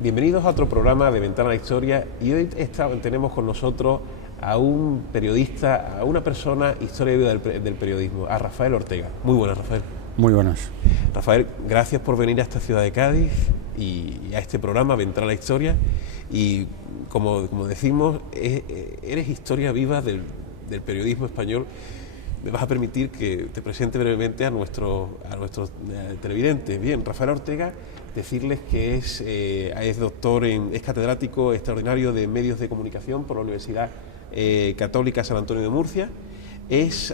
Bienvenidos a otro programa de Ventana a la Historia y hoy tenemos con nosotros a un periodista, a una persona historia y vida del periodismo, a Rafael Ortega. Muy buenas, Rafael. Muy buenas. Rafael, gracias por venir a esta ciudad de Cádiz y a este programa Ventana a la Historia. Y como decimos, eres historia viva del periodismo español. Me vas a permitir que te presente brevemente a nuestros televidentes. Bien, Rafael Ortega, decirles que es doctor, es catedrático extraordinario de medios de comunicación por la Universidad Católica San Antonio de Murcia.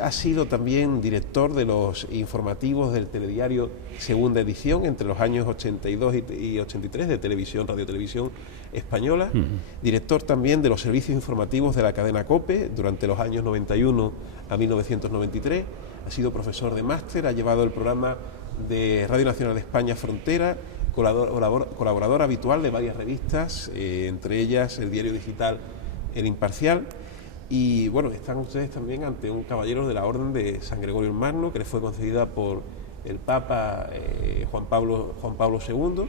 Ha sido también director de los informativos del telediario Segunda Edición entre los años 82 y 83 de Televisión, Radio Televisión Española. Director también de los servicios informativos de la cadena COPE durante los años 91 a 1993. Ha sido profesor de máster, ha llevado el programa de Radio Nacional de España Frontera, colaborador habitual de varias revistas, entre ellas el diario digital El Imparcial. Y bueno, están ustedes también ante un caballero de la Orden de San Gregorio el Magno, que le fue concedida por el Papa Juan Pablo II,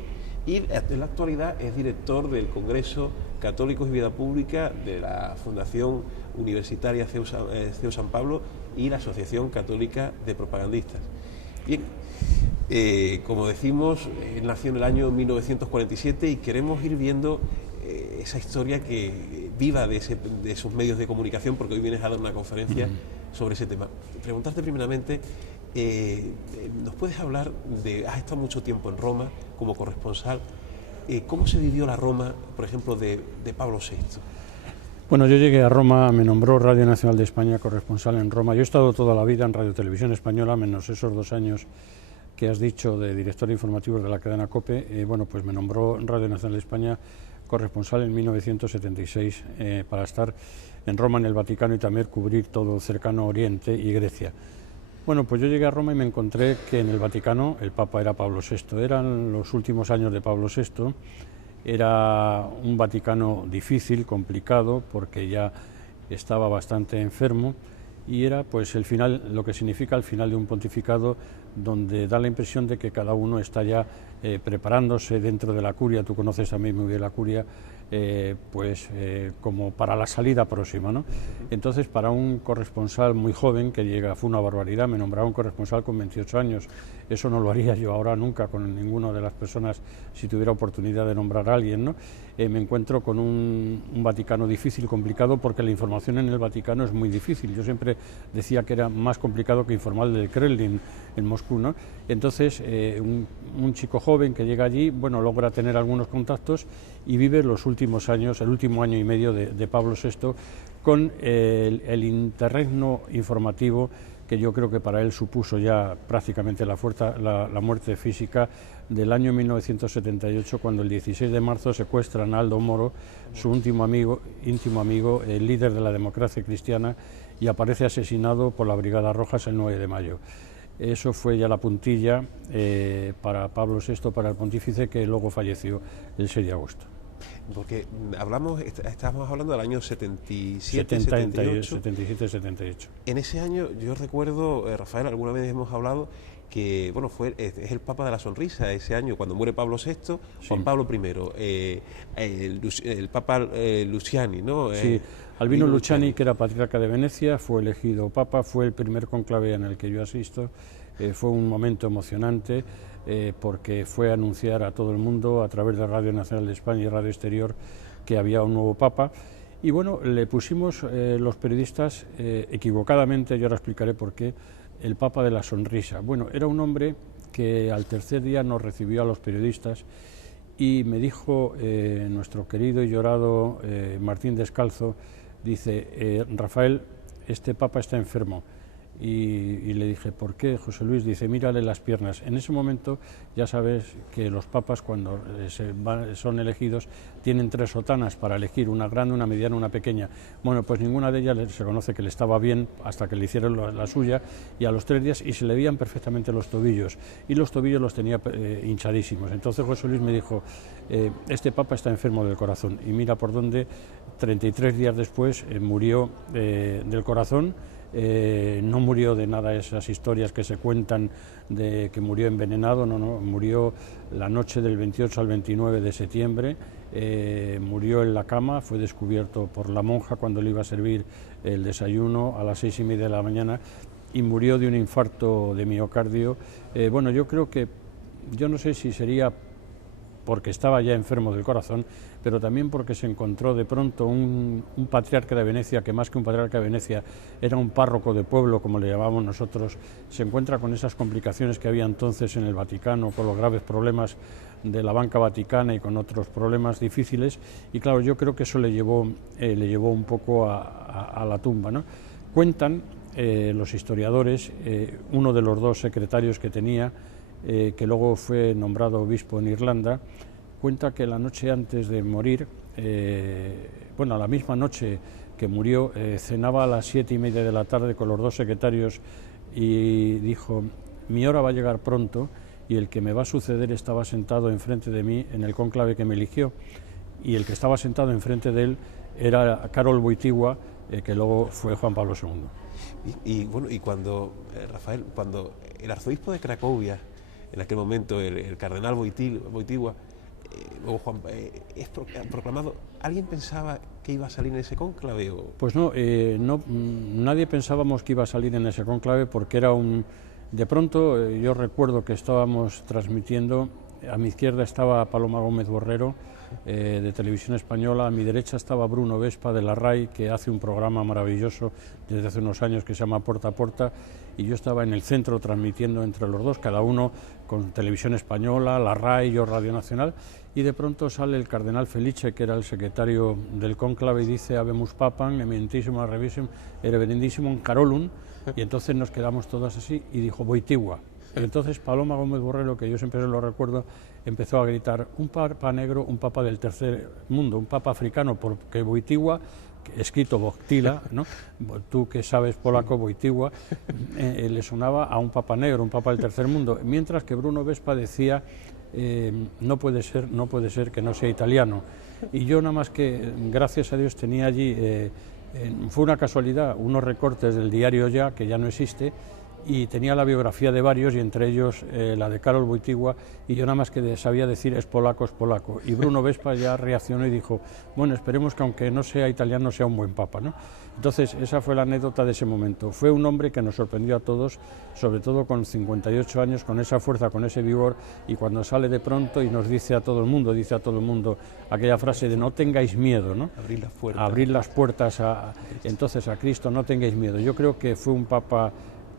y en la actualidad es director del Congreso Católicos y Vida Pública de la Fundación Universitaria CEU San Pablo y la Asociación Católica de Propagandistas. Bien, como decimos, él nació en el año 1947 y queremos ir viendo esa historia que viva de esos medios de comunicación, porque hoy vienes a dar una conferencia sobre ese tema. Preguntarte primeramente, ¿nos puedes hablar has estado mucho tiempo en Roma como corresponsal, cómo se vivió la Roma, por ejemplo, de Pablo VI? Bueno, yo llegué a Roma, me nombró Radio Nacional de España corresponsal en Roma. Yo he estado toda la vida en Radio Televisión Española, menos esos 2 años que has dicho de director informativo de la cadena COPE. Bueno, pues me nombró en Radio Nacional de España corresponsal en 1976 para estar en Roma, en el Vaticano, y también cubrir todo cercano Oriente y Grecia. Bueno, pues yo llegué a Roma y me encontré que en el Vaticano el Papa era Pablo VI. Eran los últimos años de Pablo VI. Era un Vaticano difícil, complicado, porque ya estaba bastante enfermo, y era pues el final, lo que significa el final de un pontificado, donde da la impresión de que cada uno está ya preparándose dentro de la curia. Tú conoces también muy bien la curia, como para la salida próxima, ¿no? Entonces, para un corresponsal muy joven que llega, fue una barbaridad. Me nombraron corresponsal con 28 años, eso no lo haría yo ahora nunca con ninguna de las personas si tuviera oportunidad de nombrar a alguien, ¿no? Me encuentro con un Vaticano difícil, complicado, porque la información en el Vaticano es muy difícil. Yo siempre decía que era más complicado que informar del Kremlin en Moscú, ¿no? Entonces, un chico joven que llega allí, bueno, logra tener algunos contactos y vive los últimos años, el último año y medio de Pablo VI, con el interregno informativo que yo creo que para él supuso ya prácticamente la muerte física del año 1978, cuando el 16 de marzo secuestran a Aldo Moro, su íntimo amigo, el líder de la democracia cristiana, y aparece asesinado por la Brigada Rojas el 9 de mayo. Eso fue ya la puntilla para Pablo VI, para el pontífice, que luego falleció el 6 de agosto. Porque estábamos hablando del año 77, 78. En ese año, yo recuerdo, Rafael, alguna vez hemos hablado que, bueno, es el Papa de la Sonrisa ese año, cuando muere Pablo VI, Juan Pablo I, el Papa Luciani, ¿no? Sí, Albino Luciani, que era patriarca de Venecia, fue elegido Papa, fue el primer conclave en el que yo asisto. Fue un momento emocionante, porque fue a anunciar a todo el mundo a través de Radio Nacional de España y Radio Exterior que había un nuevo Papa. Y bueno, le pusimos los periodistas equivocadamente, yo ahora explicaré por qué, el Papa de la Sonrisa. Bueno, era un hombre que al tercer día nos recibió a los periodistas y me dijo nuestro querido y llorado Martín Descalzo, dice, Rafael, este Papa está enfermo. Y le dije, ¿por qué, José Luis? Dice, mírale las piernas. En ese momento ya sabes que los papas, cuando son elegidos, tienen 3 sotanas para elegir, una grande, una mediana, una pequeña. Bueno, pues ninguna de ellas se conoce que le estaba bien hasta que le hicieron la suya, y a los 3 días y se le veían perfectamente los tobillos, y los tobillos los tenía hinchadísimos. Entonces José Luis me dijo, este papa está enfermo del corazón, y mira por dónde, 33 días después murió del corazón. no murió de nada esas historias que se cuentan de que murió envenenado, no, murió la noche del 28 al 29 de septiembre, murió en la cama, fue descubierto por la monja cuando le iba a servir el desayuno a las 6:30 de la mañana y murió de un infarto de miocardio. Bueno, yo creo que, yo no sé si sería porque estaba ya enfermo del corazón, pero también porque se encontró de pronto un patriarca de Venecia, que más que un patriarca de Venecia era un párroco de pueblo, como le llamamos nosotros, se encuentra con esas complicaciones que había entonces en el Vaticano, con los graves problemas de la banca vaticana y con otros problemas difíciles, y claro, yo creo que eso le llevó un poco a la tumba, ¿no? Cuentan los historiadores, uno de los dos secretarios que tenía, que luego fue nombrado obispo en Irlanda, cuenta que la noche antes de morir, bueno, la misma noche que murió, cenaba a las 7:30 de la tarde con los dos secretarios y dijo: mi hora va a llegar pronto y el que me va a suceder estaba sentado enfrente de mí en el cónclave que me eligió, y el que estaba sentado enfrente de él era Karol Wojtyła, que luego fue Juan Pablo II. Y bueno, y cuando, Rafael, cuando el arzobispo de Cracovia, en aquel momento el cardenal Wojtyła, luego es proclamado, ¿alguien pensaba que iba a salir en ese cónclave? Pues no, nadie pensábamos que iba a salir en ese cónclave, porque era de pronto, yo recuerdo que estábamos transmitiendo, a mi izquierda estaba Paloma Gómez Borrero, de Televisión Española, a mi derecha estaba Bruno Vespa de la RAI, que hace un programa maravilloso desde hace unos años que se llama Puerta a Puerta, y yo estaba en el centro transmitiendo entre los dos, cada uno con Televisión Española, la RAI, yo Radio Nacional, y de pronto sale el cardenal Felice, que era el secretario del cónclave, y dice: Habemus Papam, eminentissimum revisum, reverendissimum Carolum, y entonces nos quedamos todos así, y dijo Wojtyła. Entonces Paloma Gómez Borrero, que yo siempre lo recuerdo, empezó a gritar: un papa negro, un papa del tercer mundo, un papa africano, porque Wojtyła, escrito Wojtyła, ¿no? Tú que sabes polaco, Wojtyła, le sonaba a un papa negro, un papa del tercer mundo, mientras que Bruno Vespa decía: no puede ser que no sea italiano. Y yo nada más que, gracias a Dios, tenía allí, fue una casualidad, unos recortes del diario Ya, que ya no existe, y tenía la biografía de varios, y entre ellos la de Karol Wojtyła, y yo nada más que sabía decir es polaco, y Bruno Vespa ya reaccionó y dijo: bueno, esperemos que aunque no sea italiano sea un buen papa, ¿no? Entonces esa fue la anécdota de ese momento. Fue un hombre que nos sorprendió a todos, sobre todo con 58 años, con esa fuerza, con ese vigor, y cuando sale de pronto y nos dice a todo el mundo aquella frase de no tengáis miedo, ¿no? Abrir las puertas entonces a Cristo, no tengáis miedo. Yo creo que fue un papa.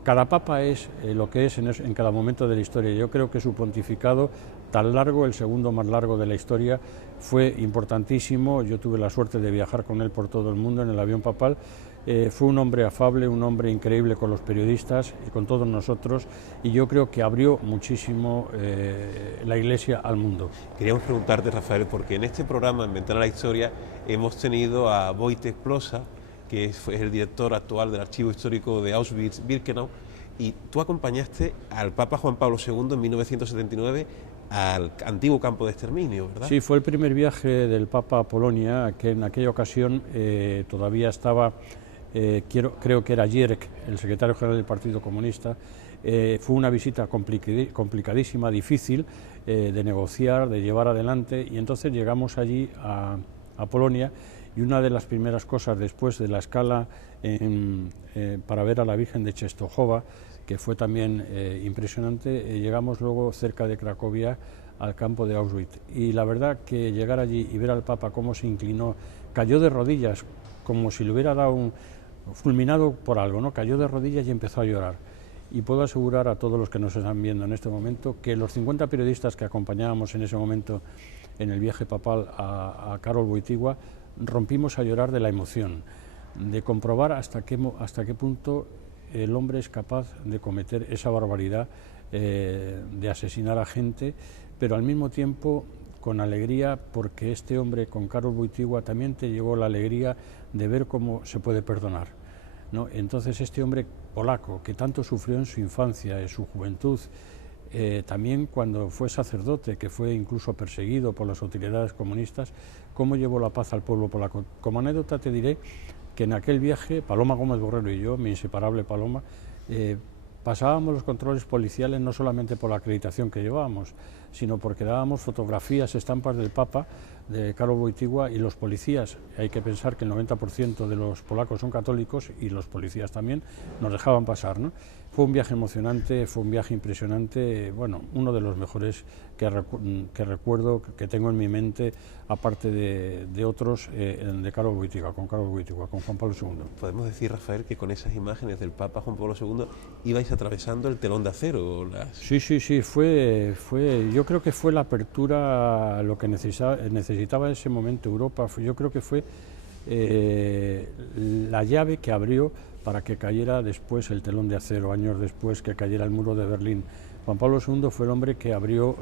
Cada papa es lo que es en cada momento de la historia. Yo creo que su pontificado, tan largo, el segundo más largo de la historia, fue importantísimo. Yo tuve la suerte de viajar con él por todo el mundo en el avión papal. Fue un hombre afable, un hombre increíble con los periodistas y con todos nosotros, y yo creo que abrió muchísimo la Iglesia al mundo. Queríamos preguntarte, Rafael, porque en este programa, en Ventana a la Historia, hemos tenido a Wojciech Plosa, que es el director actual del Archivo Histórico de Auschwitz-Birkenau, y tú acompañaste al Papa Juan Pablo II en 1979 al antiguo campo de exterminio, ¿verdad? Sí, fue el primer viaje del Papa a Polonia, que en aquella ocasión todavía estaba, creo que era Gierek, el secretario general del Partido Comunista. Fue una visita complicadísima, difícil de negociar, de llevar adelante, y entonces llegamos allí a Polonia. Y una de las primeras cosas después de la escala para ver a la Virgen de Częstochowa, que fue también impresionante, llegamos luego cerca de Cracovia al campo de Auschwitz. Y la verdad que llegar allí y ver al Papa cómo se inclinó, cayó de rodillas, como si le hubiera dado fulminado por algo, ¿no? Cayó de rodillas y empezó a llorar. Y puedo asegurar a todos los que nos están viendo en este momento que los 50 periodistas que acompañábamos en ese momento en el viaje papal a Karol Wojtyła, rompimos a llorar de la emoción, de comprobar hasta qué punto el hombre es capaz de cometer esa barbaridad, de asesinar a gente, pero al mismo tiempo con alegría, porque este hombre, con Karol Wojtyła, también te llevó la alegría de ver cómo se puede perdonar, ¿no? Entonces este hombre polaco, que tanto sufrió en su infancia, en su juventud, también cuando fue sacerdote, que fue incluso perseguido por las autoridades comunistas, cómo llevó la paz al pueblo polaco. Como anécdota te diré que en aquel viaje, Paloma Gómez Borrero y yo, mi inseparable Paloma, pasábamos los controles policiales no solamente por la acreditación que llevábamos, sino porque dábamos fotografías, estampas del Papa, de Karol Wojtyła, y los policías, hay que pensar que el 90% de los polacos son católicos y los policías también, nos dejaban pasar, ¿no? Fue un viaje emocionante, fue un viaje impresionante, bueno, uno de los mejores que recuerdo, que tengo en mi mente, aparte de otros, de Karol Wojtyła, con Juan Pablo II. Podemos decir, Rafael, que con esas imágenes del Papa Juan Pablo II ibais atravesando el telón de acero. Sí, yo creo que fue la apertura, lo que necesitaba en ese momento Europa. Yo creo que fue la llave que abrió para que cayera después el telón de acero, años después que cayera el muro de Berlín. Juan Pablo II fue el hombre que abrió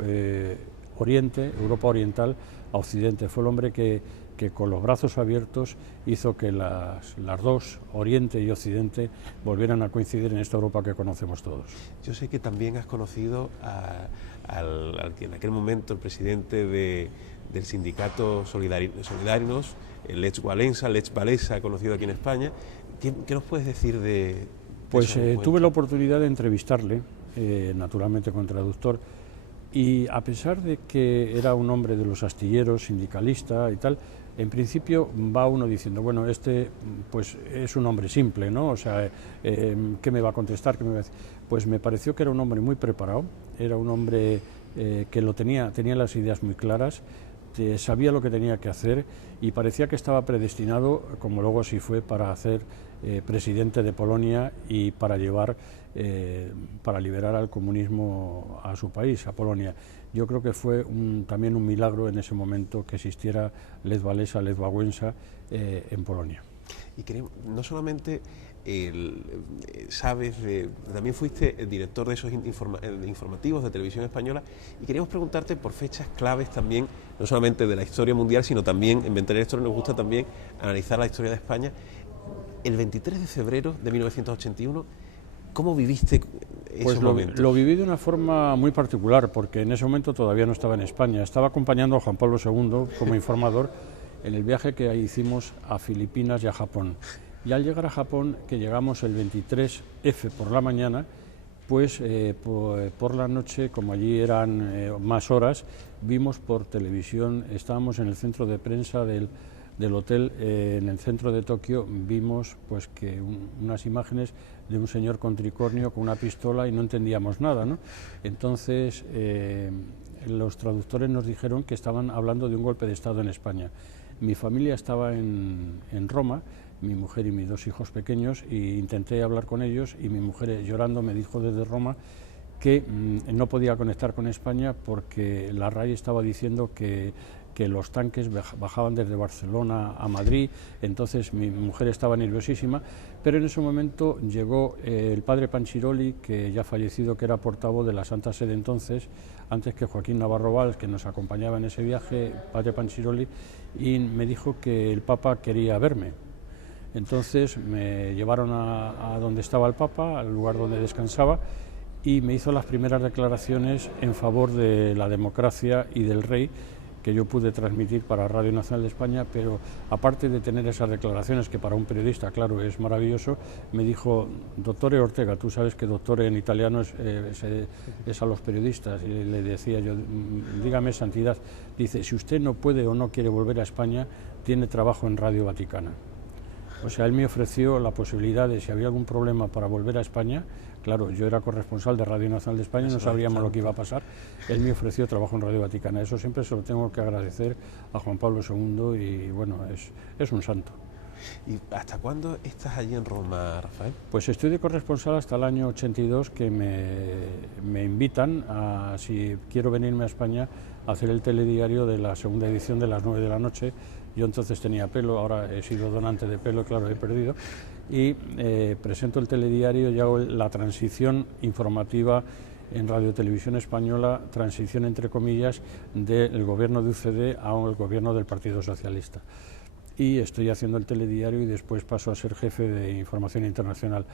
Oriente, Europa Oriental, a Occidente. Fue el hombre que con los brazos abiertos hizo que las dos, Oriente y Occidente, volvieran a coincidir en esta Europa que conocemos todos. Yo sé que también has conocido al que en aquel momento el presidente del sindicato Solidarinos, Lech Walesa, conocido aquí en España. ¿Qué nos puedes decir de Pues tuve la oportunidad de entrevistarle, naturalmente con traductor, y a pesar de que era un hombre de los astilleros, sindicalista y tal, en principio va uno diciendo, bueno, este pues es un hombre simple, ¿no? O sea, ¿qué me va a contestar? ¿Qué me va a decir? Pues me pareció que era un hombre muy preparado, era un hombre que tenía las ideas muy claras, sabía lo que tenía que hacer y parecía que estaba predestinado, como luego así fue, para hacer presidente de Polonia y para liberar al comunismo a su país, a Polonia. Yo creo que fue también un milagro en ese momento que existiera Lech Walesa, Lech Wałęsa en Polonia. Y no solamente también fuiste el director de esos informativos de Televisión Española, y queríamos preguntarte por fechas claves también, no solamente de la historia mundial, sino también en Ventana Historia nos gusta también analizar la historia de España. El 23 de febrero de 1981, ¿cómo viviste ese momento? Lo viví de una forma muy particular, porque en ese momento todavía no estaba en España. Estaba acompañando a Juan Pablo II como informador en el viaje que hicimos a Filipinas y a Japón. Y al llegar a Japón, que llegamos el 23F por la mañana, pues por la noche, como allí eran más horas, vimos por televisión, estábamos en el centro de prensa del hotel, en el centro de Tokio, vimos pues que unas imágenes de un señor con tricornio, con una pistola, y no entendíamos nada, ¿no? Entonces los traductores nos dijeron que estaban hablando de un golpe de Estado en España. Mi familia estaba en Roma, mi mujer y mis dos hijos pequeños, e intenté hablar con ellos, y mi mujer, llorando, me dijo desde Roma que no podía conectar con España porque la RAI estaba diciendo que los tanques bajaban desde Barcelona a Madrid. Entonces mi mujer estaba nerviosísima, pero en ese momento llegó el padre Panchiroli, que ya fallecido, que era portavoz de la Santa Sede entonces, antes que Joaquín Navarro Valls, que nos acompañaba en ese viaje, padre Panchiroli, y me dijo que el Papa quería verme. Entonces me llevaron a donde estaba el Papa, al lugar donde descansaba, y me hizo las primeras declaraciones en favor de la democracia y del rey, que yo pude transmitir para Radio Nacional de España. Pero aparte de tener esas declaraciones, que para un periodista, claro, es maravilloso, me dijo: Dottore Ortega, tú sabes que dottore en italiano es a los periodistas, y le decía yo: dígame, santidad, dice, si usted no puede o no quiere volver a España, tiene trabajo en Radio Vaticana. O sea, él me ofreció la posibilidad de, si había algún problema para volver a España, claro, yo era corresponsal de Radio Nacional de España, no sabríamos lo que iba a pasar, él me ofreció trabajo en Radio Vaticana. Eso siempre se lo tengo que agradecer a Juan Pablo II, y bueno, es un santo. ¿Y hasta cuándo estás allí en Roma, Rafael? Pues estoy de corresponsal hasta el año 82, que me invitan a, si quiero venirme a España, a hacer el telediario de la segunda edición de las 9 de la noche. Yo entonces tenía pelo, ahora he sido donante de pelo, claro, he perdido, y presento el telediario y hago la transición informativa en Radio Televisión Española, transición entre comillas, del gobierno de UCD al gobierno del Partido Socialista. y estoy haciendo el telediario y después paso a ser jefe de información internacional.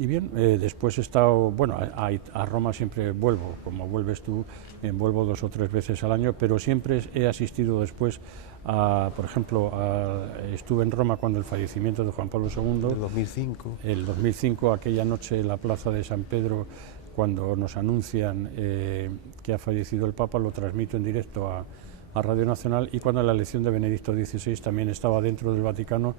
Y bien, después he estado, bueno, a Roma siempre vuelvo, como vuelves tú, vuelvo 2 o 3 veces al año, pero siempre he asistido después a, por ejemplo, estuve en Roma cuando el fallecimiento de Juan Pablo II. El 2005. El 2005, aquella noche en la plaza de San Pedro, cuando nos anuncian que ha fallecido el Papa, lo transmito en directo a Radio Nacional, y cuando la elección de Benedicto XVI también estaba dentro del Vaticano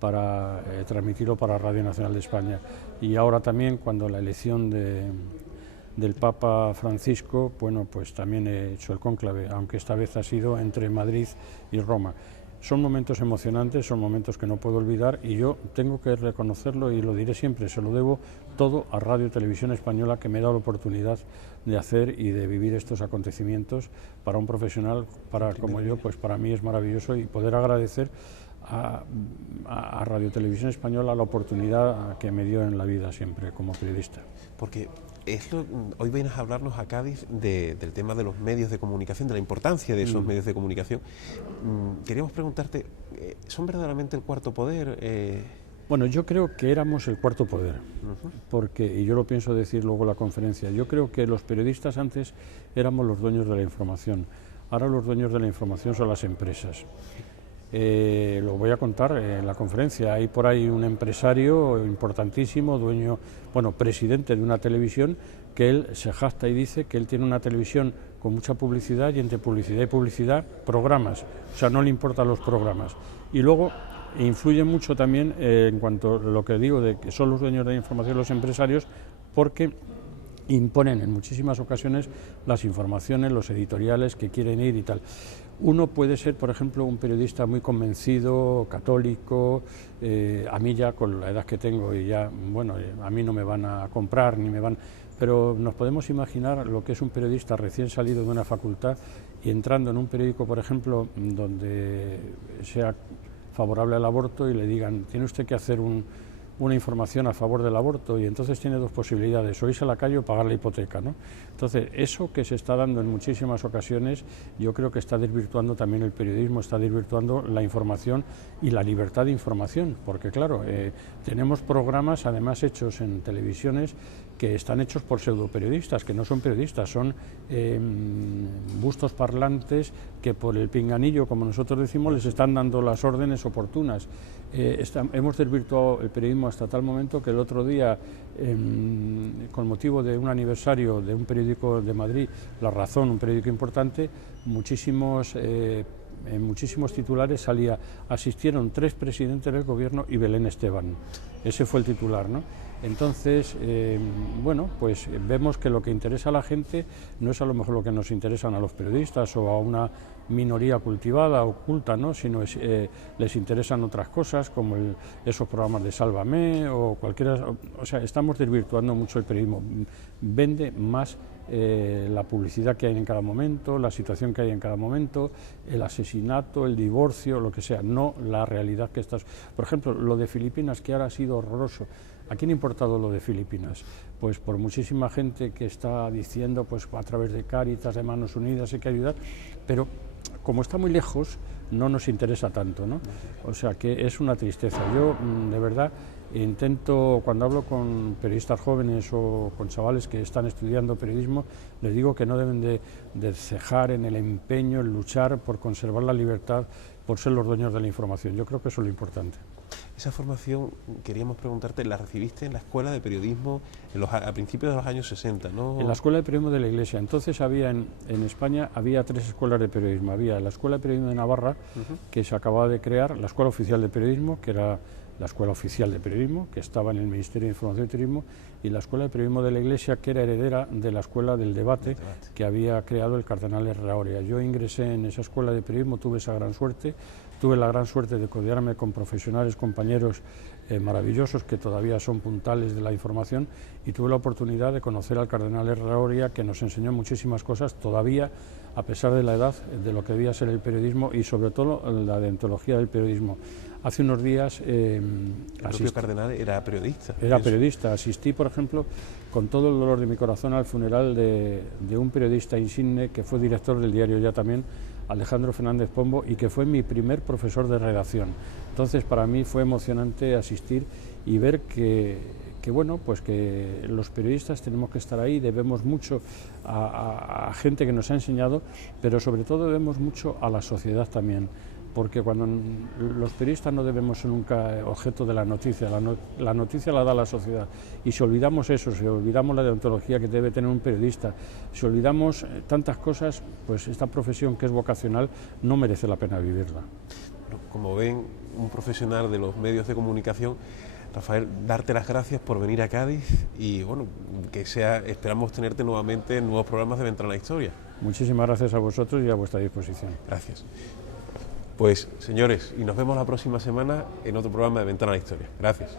para transmitirlo para Radio Nacional de España. Y ahora también cuando la elección del Papa Francisco, bueno, pues también he hecho el cónclave, aunque esta vez ha sido entre Madrid y Roma. Son momentos emocionantes, son momentos que no puedo olvidar, y yo tengo que reconocerlo y lo diré siempre, se lo debo todo a Radio Televisión Española, que me ha dado la oportunidad de hacer y de vivir estos acontecimientos. Para un profesional como yo, pues para mí es maravilloso, y poder agradecer a Radio Televisión Española la oportunidad que me dio en la vida siempre como periodista. Porque hoy vienes a hablarnos a Cádiz del tema de los medios de comunicación, de la importancia de esos medios de comunicación. Queríamos preguntarte, ¿son verdaderamente el cuarto poder? Bueno, yo creo que éramos el cuarto poder, porque, y yo lo pienso decir luego en la conferencia, yo creo que los periodistas antes éramos los dueños de la información, ahora los dueños de la información son las empresas. Lo voy a contar en la conferencia. Hay por ahí un empresario importantísimo, dueño, bueno, presidente de una televisión, que él se jacta y dice que él tiene una televisión con mucha publicidad, y entre publicidad y publicidad, programas. O sea, no le importan los programas. Y luego influye mucho también en cuanto a lo que digo de que son los dueños de la información los empresarios, porque imponen en muchísimas ocasiones las informaciones, los editoriales que quieren ir y tal. Uno puede ser, por ejemplo, un periodista muy convencido, católico, a mí ya con la edad que tengo y ya, bueno, a mí no me van a comprar ni me van... Pero nos podemos imaginar lo que es un periodista recién salido de una facultad y entrando en un periódico, por ejemplo, donde sea favorable al aborto y le digan, tiene usted que hacer una información a favor del aborto, y entonces tiene 2 posibilidades, o irse a la calle o pagar la hipoteca, ¿no? Entonces, eso que se está dando en muchísimas ocasiones, yo creo que está desvirtuando también el periodismo, está desvirtuando la información y la libertad de información, porque claro, tenemos programas además hechos en televisiones que están hechos por pseudoperiodistas, que no son periodistas, son bustos parlantes que por el pinganillo, como nosotros decimos, les están dando las órdenes oportunas. Hemos desvirtuado el periodismo hasta tal momento que el otro día, con motivo de un aniversario de un periódico de Madrid, La Razón, un periódico importante, en muchísimos titulares salía: asistieron 3 presidentes del gobierno y Belén Esteban. Ese fue el titular, ¿no? Entonces, bueno, pues vemos que lo que interesa a la gente no es a lo mejor lo que nos interesan a los periodistas o a una minoría cultivada, oculta, ¿no? Sino les interesan otras cosas, como esos programas de Sálvame o cualquiera. O sea, estamos desvirtuando mucho el periodismo. Vende más la publicidad que hay en cada momento, la situación que hay en cada momento, el asesinato, el divorcio, lo que sea, no la realidad que estás... Por ejemplo, lo de Filipinas, que ahora ha sido horroroso. ¿A quién ha importado lo de Filipinas? Pues por muchísima gente que está diciendo, pues a través de Cáritas, de Manos Unidas, hay que ayudar, pero como está muy lejos, no nos interesa tanto, ¿no? O sea que es una tristeza. Yo, de verdad, intento, cuando hablo con periodistas jóvenes o con chavales que están estudiando periodismo, les digo que no deben de cejar en el empeño, en luchar por conservar la libertad, por ser los dueños de la información. Yo creo que eso es lo importante. Esa formación, queríamos preguntarte, ¿la recibiste en la Escuela de Periodismo a principios de los años 60, ¿no? En la Escuela de Periodismo de la Iglesia. Entonces había en España había 3 escuelas de periodismo. Había la Escuela de Periodismo de Navarra, que se acababa de crear, la Escuela Oficial de Periodismo, que era la Escuela Oficial de Periodismo, que estaba en el Ministerio de Información y Turismo, y la Escuela de Periodismo de la Iglesia, que era heredera de la Escuela del Debate, que había creado el cardenal Erraoria. Yo ingresé en esa Escuela de Periodismo, tuve esa gran suerte, tuve la gran suerte de codearme con profesionales, compañeros maravillosos que todavía son puntales de la información, y tuve la oportunidad de conocer al cardenal Erraoria, que nos enseñó muchísimas cosas todavía, a pesar de la edad, de lo que debía ser el periodismo y sobre todo la deontología del periodismo. Hace unos días... el propio cardenal era periodista. Era periodista. Asistí, por ejemplo, con todo el dolor de mi corazón al funeral de un periodista insigne que fue director del diario Ya también, Alejandro Fernández Pombo, y que fue mi primer profesor de redacción. Entonces, para mí fue emocionante asistir y ver que bueno, pues que los periodistas tenemos que estar ahí, debemos mucho a gente que nos ha enseñado, pero sobre todo debemos mucho a la sociedad también, porque cuando los periodistas no debemos ser nunca objeto de la noticia, la noticia la da la sociedad, y si olvidamos eso, si olvidamos la deontología que debe tener un periodista, si olvidamos tantas cosas, pues esta profesión que es vocacional no merece la pena vivirla. Como ven, un profesional de los medios de comunicación, Rafael, darte las gracias por venir a Cádiz y bueno, esperamos tenerte nuevamente en nuevos programas de Ventana a la Historia. Muchísimas gracias a vosotros y a vuestra disposición. Gracias. Pues señores, y nos vemos la próxima semana en otro programa de Ventana a la Historia. Gracias.